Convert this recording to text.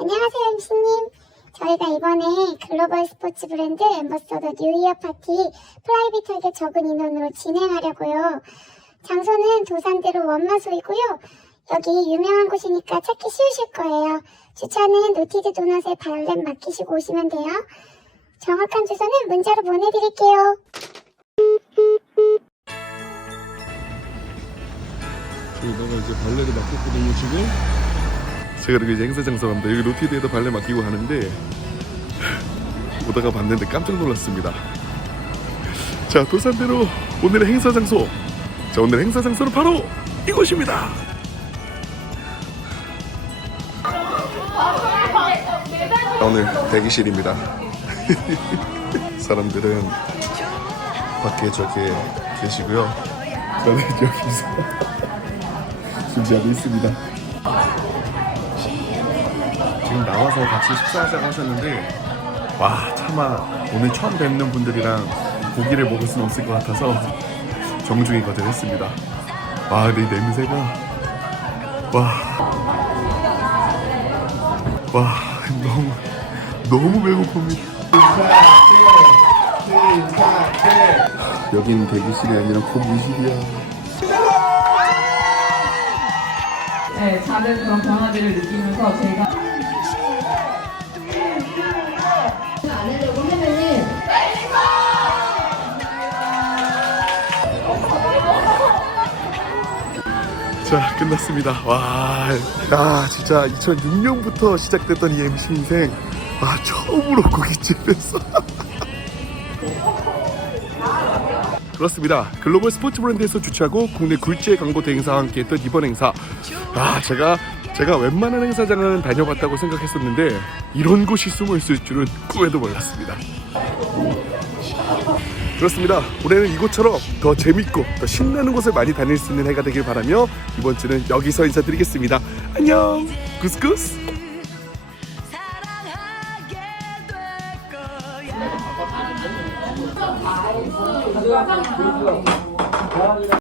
안녕하세요, MC님. 저희가 이번에 글로벌 스포츠 브랜드 엠버서더 뉴이어 파티 프라이빗하게 적은 인원으로 진행하려고요. 장소는 도산대로 원마소이고요. 여기 유명한 곳이니까 찾기 쉬우실 거예요. 주차는 노티드 도넛에 발렛 맡기시고 오시면 돼요. 정확한 주소는 문자로 보내드릴게요. 저희가 이제 발레를 맡겼거든요 지금 제가 이렇게 행사 장소 갑니다. 여기 로티드에도 발레 맡기고 하는데 오다가 봤는데 깜짝 놀랐습니다. 자 도산대로 오늘의 행사 장소. 자 오늘 행사 장소는 바로 이곳입니다. 아, 오늘 대기실입니다. 사람들은 밖에 저기 계시고요. 저는 여기서 준비하고 있습니다. 지금 나와서 같이 식사하자고 하셨는데 와 차마 오늘 처음 뵙는 분들이랑 고기를 먹을 수는 없을 것 같아서 정중히 거절했습니다. 와 근데 이 냄새가 와와 너무 너무 배고픕니다. 여긴 대기실이 아니라 고기실이야. 네, 작은 그런 변화들을 느끼면서 제가 자 끝났습니다. 와, 야 진짜 2006년부터 시작됐던 이 MC 인생. 아 처음으로 고깃집에서. 그렇습니다. 글로벌 스포츠 브랜드에서 주최하고 국내 굴지의 광고 대행사와 함께했던 이번 행사. 아 제가 제가 웬만한 행사장은 다녀봤다고 생각했었는데 이런 곳이 숨어 있을 줄은 꿈에도 몰랐습니다 그렇습니다. 올해는 이곳처럼 더 재밌고 더 신나는 곳을 많이 다닐 수 있는 해가 되길 바라며 이번 주는 여기서 인사드리겠습니다. 안녕. 구스구스.